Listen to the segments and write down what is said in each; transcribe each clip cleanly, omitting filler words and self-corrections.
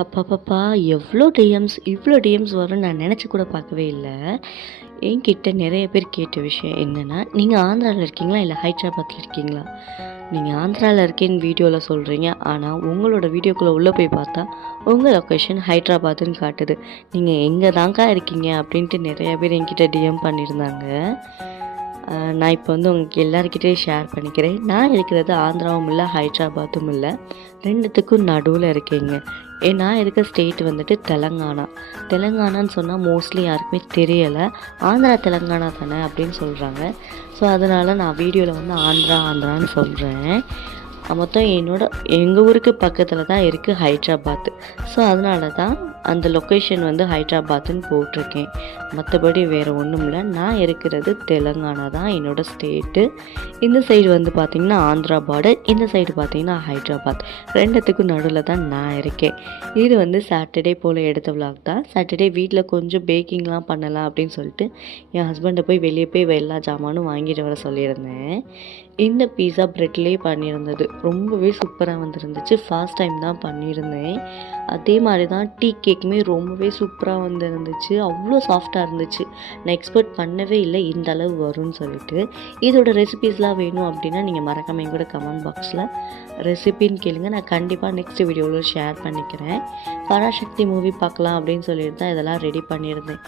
அப்பப்பப்பா! எவ்ளோ டிஎம்ஸ், இவ்ளோ டிஎம்ஸ் வரும்னு நான் நெனச்சு கூட பார்க்கவே இல்ல. என்கிட்ட நெறைய பேர் கேட்ட விஷயம் என்னன்னா, "நீங்க ஆந்திரால இருக்கீங்களா? இல்ல ஹைட்ராபாத்ல இருக்கீங்களா? நீங்க ஆந்திரால இருக்கேன்னு வீடியோல சொல்றீங்க. ஆனா, உங்களோட வீடியோக்குள்ள உள்ள போய் பார்த்தா, உங்க லொகேஷன் ஹைட்ராபாத்துன்னு காட்டுது. நீங்க எங்க தான்க்கா இருக்கீங்க?" அப்படின்ட்டு நெறைய பேர் என்கிட்ட டிஎம் பண்ணியிருந்தாங்க. நான் இப்போ வந்து உங்களுக்கு எல்லார்கிட்டயும் ஷேர் பண்ணிக்கிறேன். நான் இருக்கிறது ஆந்திராவும் இல்ல, ஹைட்ராபாத்தும் இல்ல. 2த்துக்கும் நடுவுல இருக்கேங்க. நான் இருக்க ஸ்டேட் வந்துட்டு தெலங்கானா. தெலங்கானான்னு சொன்னா மோஸ்ட்லி யாருக்குமே தெரியல. ஆந்திரா, தெலங்கானா தானே அப்படின்னு சொல்றாங்க. ஸோ, அதனால நான் வீடியோல வந்து ஆந்திரான்னு சொல்றேன். மொத்தம் எங்கள் ஊருக்கு பக்கத்தில் தான் இருக்குது ஹைட்ராபாத். ஸோ, அதனால தான் அந்த லொக்கேஷன் வந்து ஹைட்ராபாத்துன்னு போட்டிருக்கேன். மற்றபடி வேறு ஒன்றும் இல்லை. நான் இருக்கிறது தெலுங்கானா தான் என்னோடய ஸ்டேட்டு. இந்த சைடு வந்து பார்த்திங்கன்னா ஆந்திரா பார்டர், இந்த சைடு பார்த்திங்கன்னா ஹைட்ராபாத். 2த்துக்கும் நடுவில் தான் நான் இருக்கேன். இது வந்து சாட்டர்டே போல் எடுத்த விலாக் தான். சாட்டர்டே வீட்டில் கொஞ்சம் பேக்கிங்லாம் பண்ணலாம் அப்படின்னு சொல்லிட்டு என் ஹஸ்பண்டை போய் வெளியே போய் எல்லா ஜாமானும் வாங்கிட்டு வர சொல்லியிருந்தேன். இந்த பீஸா ப்ரெட்லேயே பண்ணியிருந்தது. ரொம்பவே சூப்பராக வந்துருந்துச்சு. ஃபர்ஸ்ட் டைம் தான் பண்ணியிருந்தேன். அதே மாதிரி தான் டீ கேக்குமே ரொம்பவே சூப்பராக வந்துருந்துச்சு. அவ்வளோ சாஃப்டாக இருந்துச்சு. நான் எக்ஸ்பெக்ட் பண்ணவே இல்லை இந்த அளவு வரும்னு சொல்லிட்டு. இதோட ரெசிபீஸ்லாம் வேணும் அப்படின்னா நீங்கள் மறக்காம என் கூட கமெண்ட் பாக்ஸில் ரெசிபின்னு கேளுங்க. நான் கண்டிப்பாக நெக்ஸ்ட் வீடியோவில் ஷேர் பண்ணிக்கிறேன். பராசக்தி மூவி பார்க்கலாம் அப்படின்னு சொல்லிட்டு தான் இதெல்லாம் ரெடி பண்ணியிருந்தேன்.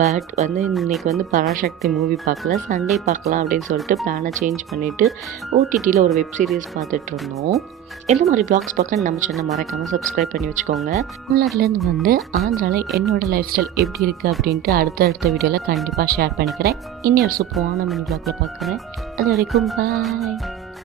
பட் வந்து இன்றைக்கி வந்து பராசக்தி மூவி பார்க்கல, சண்டே பார்க்கலாம் அப்படின்னு சொல்லிட்டு பிளானை சேஞ்ச் பண்ணிவிட்டு ஓடிடியில் ஒரு வெப் சீரிஸ் பார்த்துட்ருந்தோம். எந்த மாதிரி வ்ளாக்ஸ் பார்க்க நம்ம சேனலை மறக்காமல் சப்ஸ்கிரைப் பண்ணி வச்சுக்கோங்க. தமிழ்நாட்டிலேருந்து வந்து ஆந்திராவில் என்னோடய லைஃப் ஸ்டைல் எப்படி இருக்குது அப்படின்ட்டு அடுத்த வீடியோவில் கண்டிப்பாக ஷேர் பண்ணிக்கிறேன். இன்னும் ஒரு சூப்பரான மினி வ்ளாகில் பார்க்குறேன். அது வரைக்கும் பாய்.